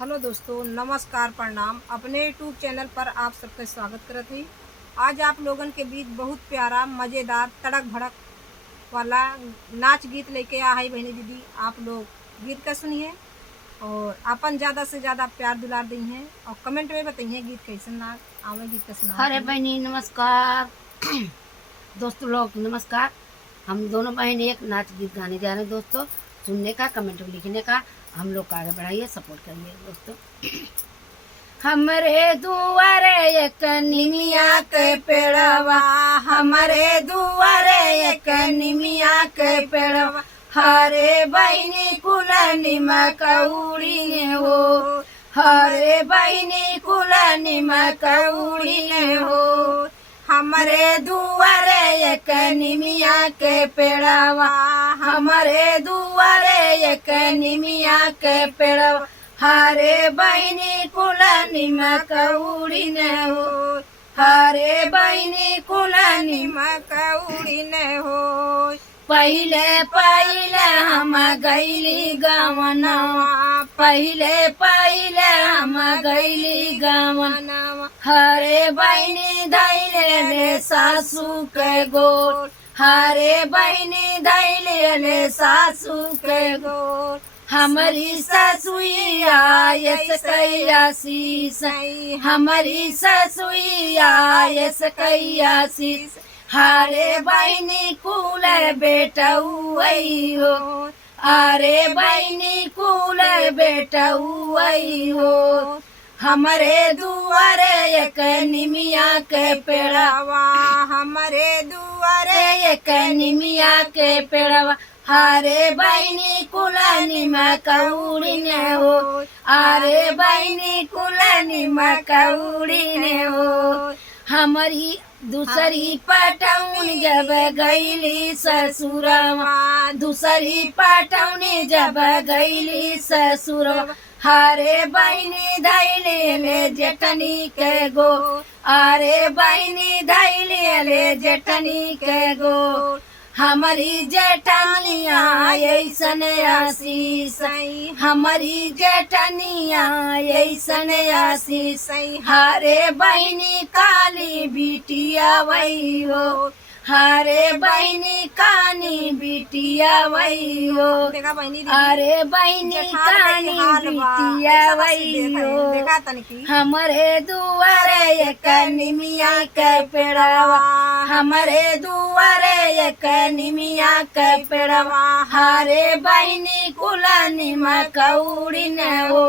Hello दोस्तों, नमस्कार, प्रणाम। अपने यूट्यूब चैनल पर आप सबका स्वागत करत हई। आज आप लोगन के बीच बहुत प्यारा मज़ेदार तड़क भड़क वाला नाच गीत लेके आ हई बहनी दीदी। आप लोग गीत का सुनिए और अपन ज़्यादा से ज़्यादा प्यार दुलार दी हैं और कमेंट में बताइए गीत कैसन ना आवे, गीत का सुनाओ। अरे बहनी नमस्कार। दोस्तों लोग नमस्कार। हम दोनों बहन एक नाच गीत गाने जा रहे हैं दोस्तों। सुनने का, कमेंट में लिखने का, हम लोग का आगे बढ़ाइए, सपोर्ट करिए दोस्तों। हमरे दुआरे एक निमिया के पेड़वा, हमरे दुआरे एक निमिया के पेड़वा, हरे बहनी कुल निमक उड़ी ने हो, हरे बहनी कुल निमक उड़ी ने हो। हमरे दुआरे एक निमिया के पेड़वा, हमरे दुआरे एक निमिया के पेड़वा, हरे बहनी कुल निमक उड़ी ने हो, हरे बहनी कुल निमक उड़ी ने हो। पहिले पहिले हम गईली गवनवा, पहिले पहिले हम गईली गवनवा, हरे बहनी धैले ले सासू के गोर, हरे बहनी धैले ले सासू के गोर। हमारी ससुइया यस कैया शीस, हमारी ससुइया यस कैया शीस, हरे बहनी कुल बेटउई हो, अरे बहनी कुल बेटउई हो। हमरे दुआरे एक निमिया के पेड़वा, हमरे दुआरे एक निमिया के पेड़वा, हरे बहनी कुल निमक उड़ी ने हो, अरे बहनी कुल निमक उड़ी ने हो। हमारी दूसरी पटौन जब गईली ससुरवा, दूसरी पटौन जब गईली ससुरवा, हरे बहनी धैले ले जेठनी के गो, अरे बहनी धैले ले जेठनी के गो। हमारी जेठनिया ऐसन आशीष, हमारी जेठनिया ऐसन आशीष, हरे बहनी काली बिटिया वही हो, हरे बहनी कानी बिटिया वही हो, अरे बहनी कानी बिटिया वही हो। हमारे दुआरे एक निमिया के पेड़वा, हमारे दुआरे एक निमिया के पेड़वा, हरे बहनी कुल निमक उड़ी ने हो,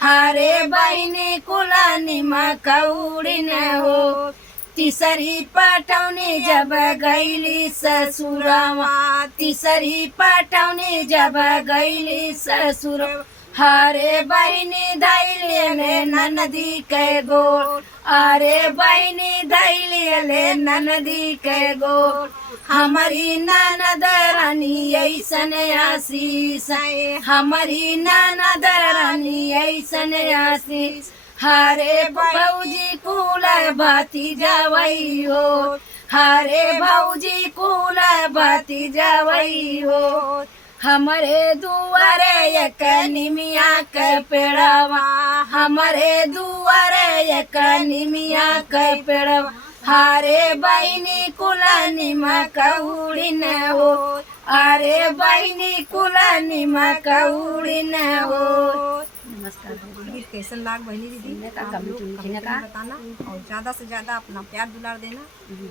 हरे बहनी कुल निमक उड़ी ने हो। तीसरी पटौनी जब गईली ससुरवा, तीसरी पटौनी जब गईली ससुरवा, हरे बहनी धैले ले ननदी के गोर, अरे बहनी धैले ले ननदी के गोर। हमारी ननद रानी ऐसन आशीष, हमारी ननद रानी ऐसन आशीष, हरे भौजी कुल भतीजा वही हो, हरे भौजी कुल भतीजा वही हो। हमारे दुआरे एक निमिया के पेड़वा, हमारे दुआरे एक निमिया के पेड़वा, हरे बहनी कुल निमक उड़ी ने हो, अरे बहनी कुल निमक उड़ी ने हो। नमस्कार। गीत कैसन लाग बहनी दीदी, आप लोग कमेंट में बताना और ज़्यादा से ज़्यादा अपना प्यार दुलार देना।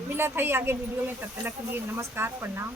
मिला था आगे वीडियो में, तब तक के लिए नमस्कार, प्रणाम।